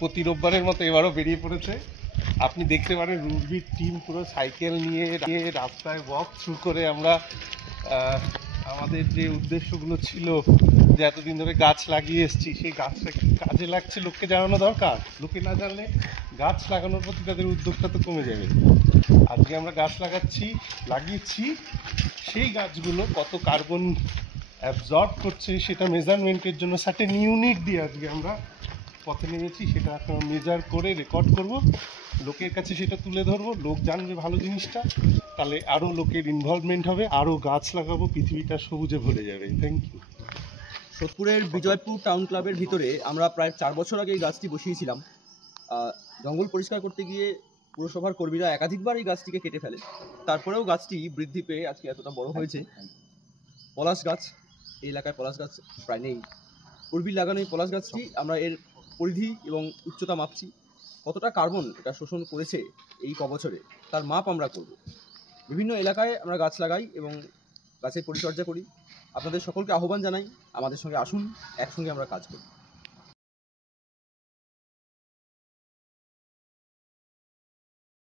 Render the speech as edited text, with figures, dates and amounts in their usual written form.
প্রতি রোববারের মতো এবারও বেরিয়ে পড়েছে। আপনি দেখতে পারেন রুবির টিম পুরো সাইকেল নিয়ে রাস্তায় ওয়াক থ্রু করে আমরা আমাদের যে উদ্দেশ্যগুলো ছিল, যে এতদিন ধরে গাছ লাগিয়ে এসেছি, সেই গাছটা কি কাজে লাগছে লোককে জানানো দরকার। লোকে না জানলে গাছ লাগানোর প্রতি তাদের উদ্যোগটা তো কমে যাবে। আজকে আমরা গাছ লাগিয়েছি, সেই গাছগুলো কত কার্বন অ্যাবজর্ব করছে সেটা মেজারমেন্টের জন্য সার্টেন ইউনিট দিয়ে আজকে আমরা পথে নেমেছি। সেটা মেজার করে রেকর্ড করব, লোকের কাছে সেটা তুলে ধরবো, লোক জানবে ভালো জিনিসটা, তাহলে আরও লোকের ইনভলভমেন্ট হবে, আরও গাছ লাগাবো, পৃথিবীটা সবুজে ভরে যাবে। Thank you. সোদপুরের বিজয়পুর টাউন ক্লাবের ভিতরে আমরা প্রায় 4 বছর আগে এই গাছটি বসিয়েছিলাম। জঙ্গল পরিষ্কার করতে গিয়ে পুরসভার কর্মীরা একাধিকবার এই গাছটিকে কেটে ফেলে, তারপরেও গাছটি বৃদ্ধি পেয়ে আজকে এতটা বড় হয়েছে। পলাশ গাছ, এই এলাকায় পলাশ গাছ প্রায় নেই। উর্বির লাগানো এই পলাশ গাছটি আমরা এর পরিধি এবং উচ্চতা মাপছি, কতটা কার্বন এটা শোষণ করেছে এই বছরে তার মাপ আমরা করব। বিভিন্ন এলাকায় আমরা গাছ লাগাই এবং গাছের পরিচর্যা করি। আপনাদের সকলকে আহ্বান জানাই, আমাদের সঙ্গে আসুন, একসঙ্গে আমরা কাজ করি।